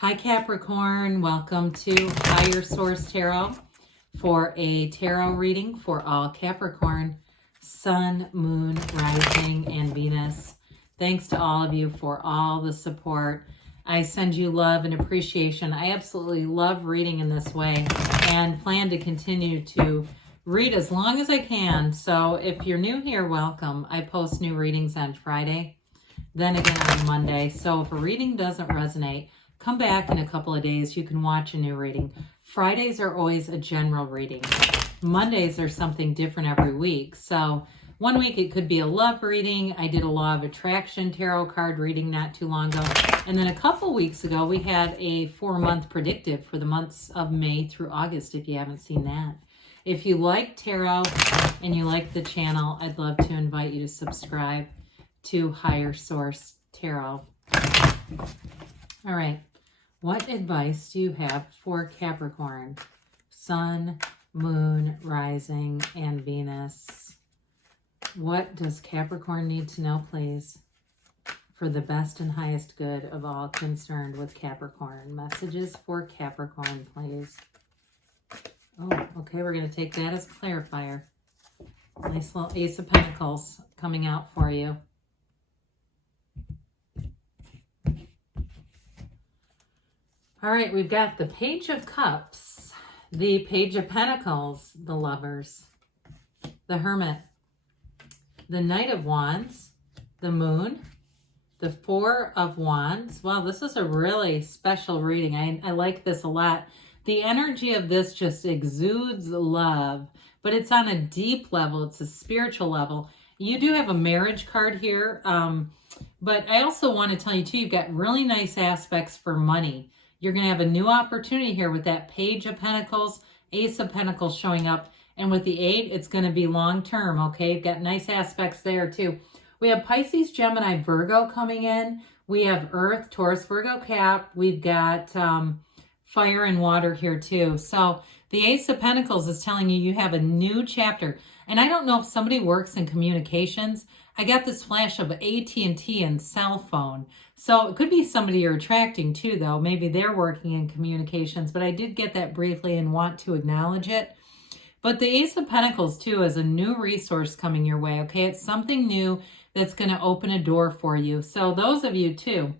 Hi Capricorn, welcome to Higher Source Tarot for a tarot reading for all Capricorn, Sun, Moon, Rising, and Venus. Thanks to all of you for all the support. I send you love and appreciation. I absolutely love reading in this way and plan to continue to read as long as I can. So if you're new here, welcome. I post new readings on Friday, then again on Monday. So if a reading doesn't resonate, come back in a couple of days. You can watch a new reading. Fridays are always a general reading. Mondays are something different every week. So one week it could be a love reading. I did a Law of Attraction tarot card reading not too long ago. And then a couple weeks ago, we had a 4-month predictive for the months of May through August, if you haven't seen that. If you like tarot and you like the channel, I'd love to invite you to subscribe to Higher Source Tarot. All right. What advice do you have for Capricorn, Sun, Moon, Rising, and Venus? What does Capricorn need to know, please, for the best and highest good of all concerned with Capricorn? Messages for Capricorn, please. Oh, okay, we're going to take that as a clarifier. Nice little Ace of Pentacles coming out for you. All right, we've got the Page of Cups, the Page of Pentacles, the Lovers, the Hermit, the Knight of Wands, the Moon, the Four of Wands. Wow, this is a really special reading. I like this a lot. The energy of this just exudes love, but it's on a deep level. It's a spiritual level. You do have a marriage card here, but I also want to tell you, too, you've got really nice aspects for money. You're going to have a new opportunity here with that Page of Pentacles, Ace of Pentacles showing up. And with the 8, it's going to be long-term, okay? You've got nice aspects there, too. We have Pisces, Gemini, Virgo coming in. We have Earth, Taurus, Virgo, Cap. We've got fire and water here, too. So the Ace of Pentacles is telling you have a new chapter. And I don't know if somebody works in communications. I got this flash of AT&T and cell phone. So it could be somebody you're attracting too, though. Maybe they're working in communications, but I did get that briefly and want to acknowledge it. But the Ace of Pentacles too is a new resource coming your way, okay? It's something new that's going to open a door for you. So those of you too,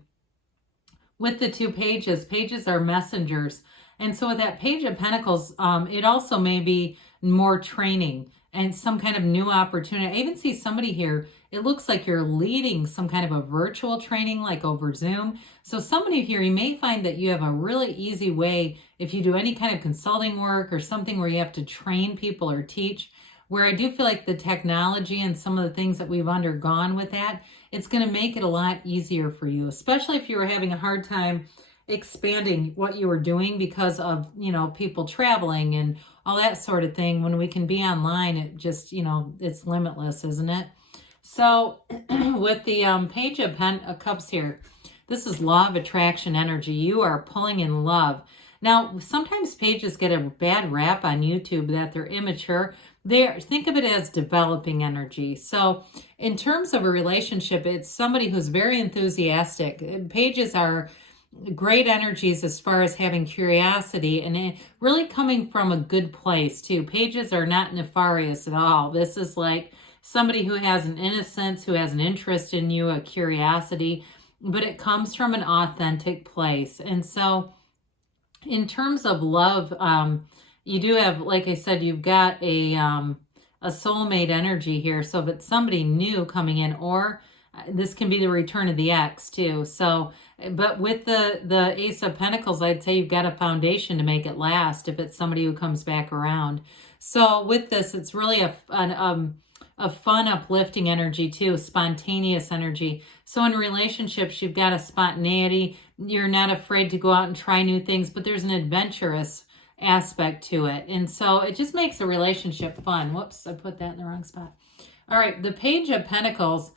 with the 2 pages, pages are messengers. And so with that Page of Pentacles, it also may be more training and some kind of new opportunity. I even see somebody here, it looks like you're leading some kind of a virtual training like over Zoom. So somebody here, you may find that you have a really easy way if you do any kind of consulting work or something where you have to train people or teach, where I do feel like the technology and some of the things that we've undergone with that, it's going to make it a lot easier for you, especially if you were having a hard time expanding what you were doing because of, people traveling and all that sort of thing. When we can be online, it just, it's limitless, isn't it? So with the Page of Cups here, this is Law of Attraction energy. You are pulling in love. Now, sometimes pages get a bad rap on YouTube that they're immature. Think of it as developing energy. So in terms of a relationship, it's somebody who's very enthusiastic. Pages are great energies as far as having curiosity and really coming from a good place too. Pages are not nefarious at all. This is like somebody who has an innocence, who has an interest in you, a curiosity, but it comes from an authentic place. And so in terms of love, you do have, like I said, you've got a soulmate energy here. So if it's somebody new coming in, or this can be the return of the ex too. So, but with the Ace of Pentacles, I'd say you've got a foundation to make it last if it's somebody who comes back around. So with this, it's really a fun, uplifting energy too, spontaneous energy. So in relationships, you've got a spontaneity. You're not afraid to go out and try new things, but there's an adventurous aspect to it. And so it just makes a relationship fun. Whoops, I put that in the wrong spot. All right, the Page of Pentacles.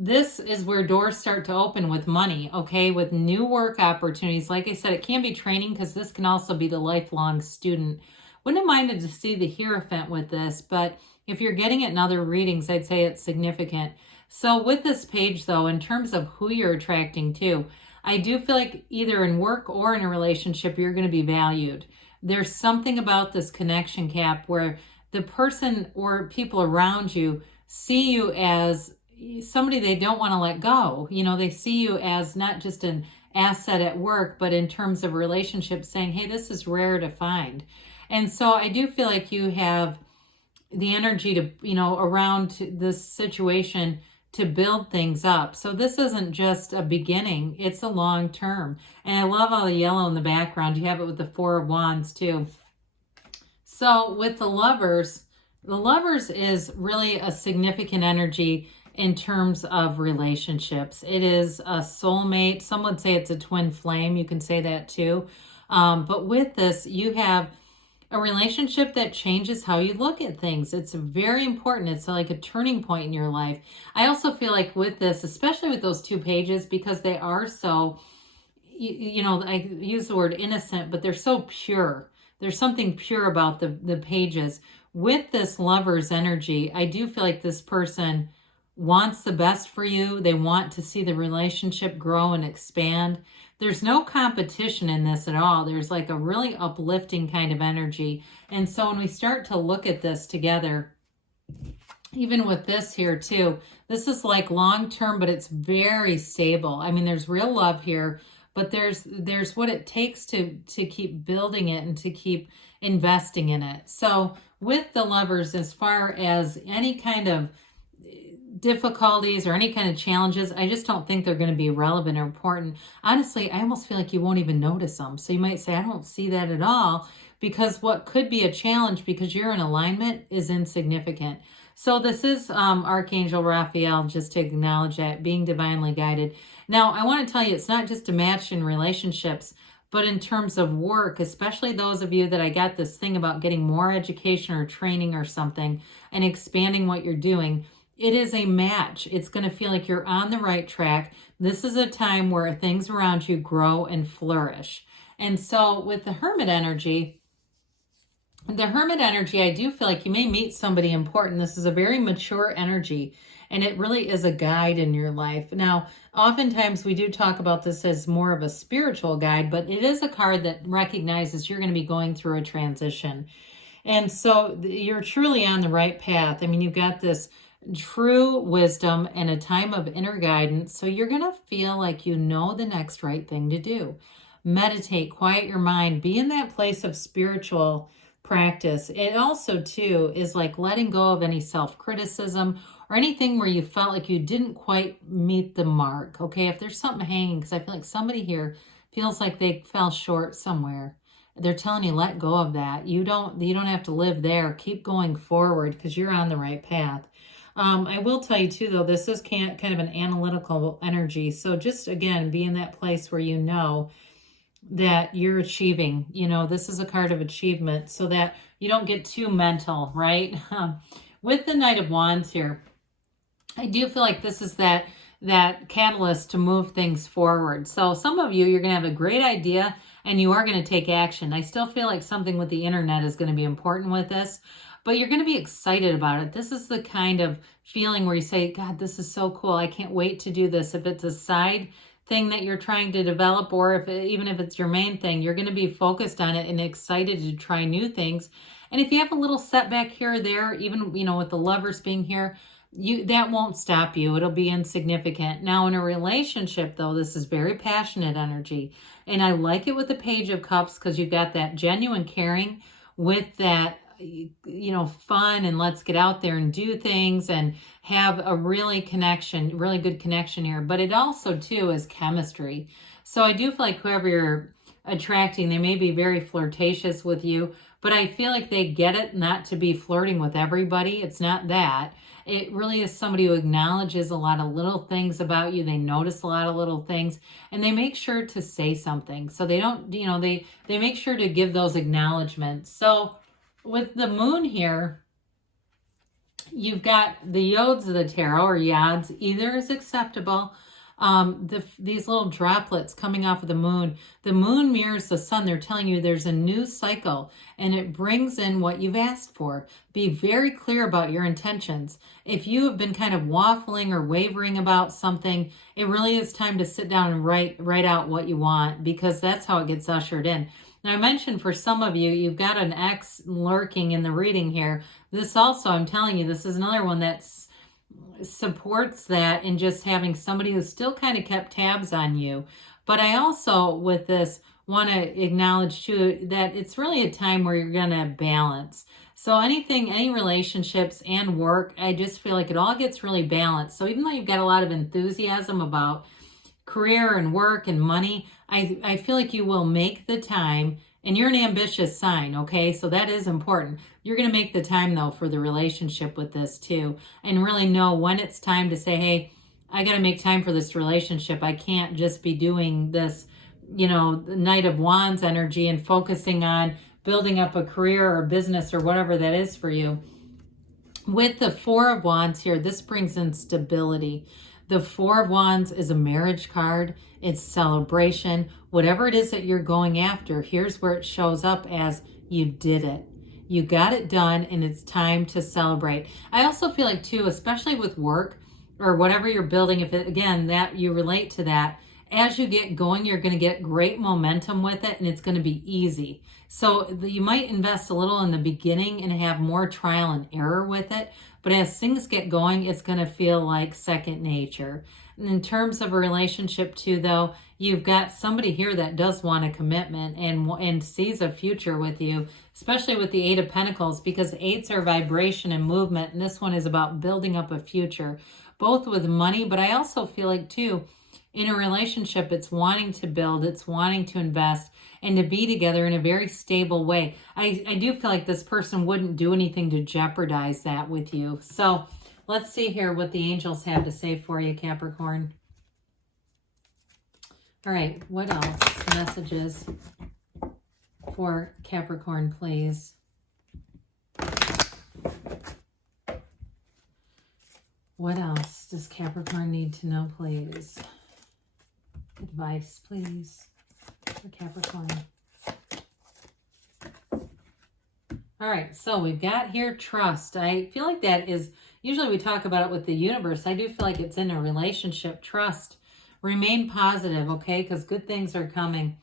This is where doors start to open with money, okay, with new work opportunities. Like I said, it can be training because this can also be the lifelong student. Wouldn't have minded to see the Hierophant with this, but if you're getting it in other readings, I'd say it's significant. So with this page, though, in terms of who you're attracting to, I do feel like either in work or in a relationship, you're going to be valued. There's something about this connection, Cap, where the person or people around you see you as somebody they don't want to let go. You know, they see you as not just an asset at work, but in terms of relationships, saying, hey, this is rare to find. And so I do feel like you have the energy to, you know, around this situation to build things up. So this isn't just a beginning, it's a long term. And I love all the yellow in the background. You have it with the Four of Wands too. So with the Lovers is really a significant energy in terms of relationships. It is a soulmate. Some would say it's a twin flame. You can say that too. But with this, you have a relationship that changes how you look at things. It's very important. It's like a turning point in your life. I also feel like with this, especially with those 2 pages, because they are so, you know, I use the word innocent, but they're so pure. There's something pure about the pages. With this Lover's energy, I do feel like this person wants the best for you. They want to see the relationship grow and expand. There's no competition in this at all. There's like a really uplifting kind of energy. And so when we start to look at this together, even with this here too, this is like long-term, but it's very stable. I mean, there's real love here, but there's what it takes to keep building it and to keep investing in it. So with the Lovers, as far as any kind of difficulties or any kind of challenges, I just don't think they're going to be relevant or important. Honestly, I almost feel like you won't even notice them. So you might say, I don't see that at all, because what could be a challenge because you're in alignment is insignificant. So this is Archangel Raphael, just to acknowledge that, being divinely guided. Now, I want to tell you, it's not just a match in relationships, but in terms of work, especially those of you that I got this thing about getting more education or training or something and expanding what you're doing. It is a match. It's going to feel like you're on the right track. This is a time where things around you grow and flourish. And so with the Hermit energy, I do feel like you may meet somebody important. This is a very mature energy, and it really is a guide in your life. Now, oftentimes we do talk about this as more of a spiritual guide, but it is a card that recognizes you're going to be going through a transition. And so you're truly on the right path. I mean, you've got this true wisdom and a time of inner guidance. So you're going to feel like you know the next right thing to do. Meditate, quiet your mind, be in that place of spiritual practice. It also too is like letting go of any self-criticism or anything where you felt like you didn't quite meet the mark. Okay, if there's something hanging, because I feel like somebody here feels like they fell short somewhere. They're telling you, let go of that. You don't have to live there. Keep going forward because you're on the right path. I will tell you too, though, this is kind of an analytical energy. So just, again, be in that place where you know that you're achieving. You know, this is a card of achievement so that you don't get too mental, right? With the Knight of Wands here, I do feel like this is that catalyst to move things forward. So some of you, you're going to have a great idea and you are going to take action. I still feel like something with the internet is going to be important with this, but you're going to be excited about it. This is the kind of feeling where you say, God, this is so cool. I can't wait to do this. If it's a side thing that you're trying to develop, or even if it's your main thing, you're going to be focused on it and excited to try new things. And if you have a little setback here or there, even, you know, with the Lovers being here, that won't stop you. It'll be insignificant. Now, in a relationship, though, this is very passionate energy. And I like it with the Page of Cups because you've got that genuine caring with that, you know, fun and let's get out there and do things and have a really good connection here. But it also, too, is chemistry. So I do feel like whoever you're attracting, they may be very flirtatious with you, but I feel like they get it not to be flirting with everybody. It's not that. It really is somebody who acknowledges a lot of little things about you. They notice a lot of little things and they make sure to say something. So they don't, you know, they make sure to give those acknowledgments. So with the Moon here, you've got the Yods of the Tarot, or Yods. Either is acceptable. These little droplets coming off of the moon mirrors the sun. They're telling you there's a new cycle and it brings in what you've asked for. Be very clear about your intentions. If you have been kind of waffling or wavering about something, it really is time to sit down and write out what you want, because that's how it gets ushered in. Now, I mentioned for some of you, you've got an ex lurking in the reading here. This also, I'm telling you, this is another one that's supports that, and just having somebody who's still kind of kept tabs on you. But I also, with this, want to acknowledge too that it's really a time where you're going to balance. So any relationships and work, I just feel like it all gets really balanced. So even though you've got a lot of enthusiasm about career and work and money, I feel like you will make the time. And you're an ambitious sign, okay? So that is important. You're going to make the time, though, for the relationship with this, too. And really know when it's time to say, hey, I got to make time for this relationship. I can't just be doing this, Knight of Wands energy and focusing on building up a career or business or whatever that is for you. With the Four of Wands here, this brings in stability. The Four of Wands is a marriage card. It's celebration. Whatever it is that you're going after, here's where it shows up as you did it. You got it done, and it's time to celebrate. I also feel like, too, especially with work or whatever you're building, if it, again, that you relate to that, as you get going, you're going to get great momentum with it, and it's going to be easy. So you might invest a little in the beginning and have more trial and error with it. But as things get going, it's going to feel like second nature. And in terms of a relationship too, though, you've got somebody here that does want a commitment and sees a future with you, especially with the Eight of Pentacles, because eights are vibration and movement. And this one is about building up a future, both with money. But I also feel like, too, in a relationship, it's wanting to build, it's wanting to invest, and to be together in a very stable way. I do feel like this person wouldn't do anything to jeopardize that with you. So let's see here what the angels have to say for you, Capricorn. All right, what else? Messages for Capricorn, please. What else does Capricorn need to know, please? Advice, please, for Capricorn. All right, so we've got here trust. I feel like that is, usually we talk about it with the universe. I do feel like it's in a relationship. Trust. Remain positive, okay? Because good things are coming.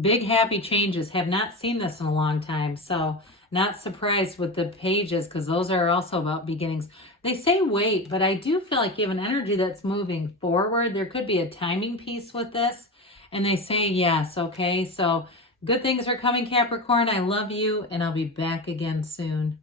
Big happy changes. Have not seen this in a long time. So not surprised with the pages, because those are also about beginnings. They say wait, but I do feel like you have an energy that's moving forward. There could be a timing piece with this. And they say yes, okay? So good things are coming, Capricorn. I love you, and I'll be back again soon.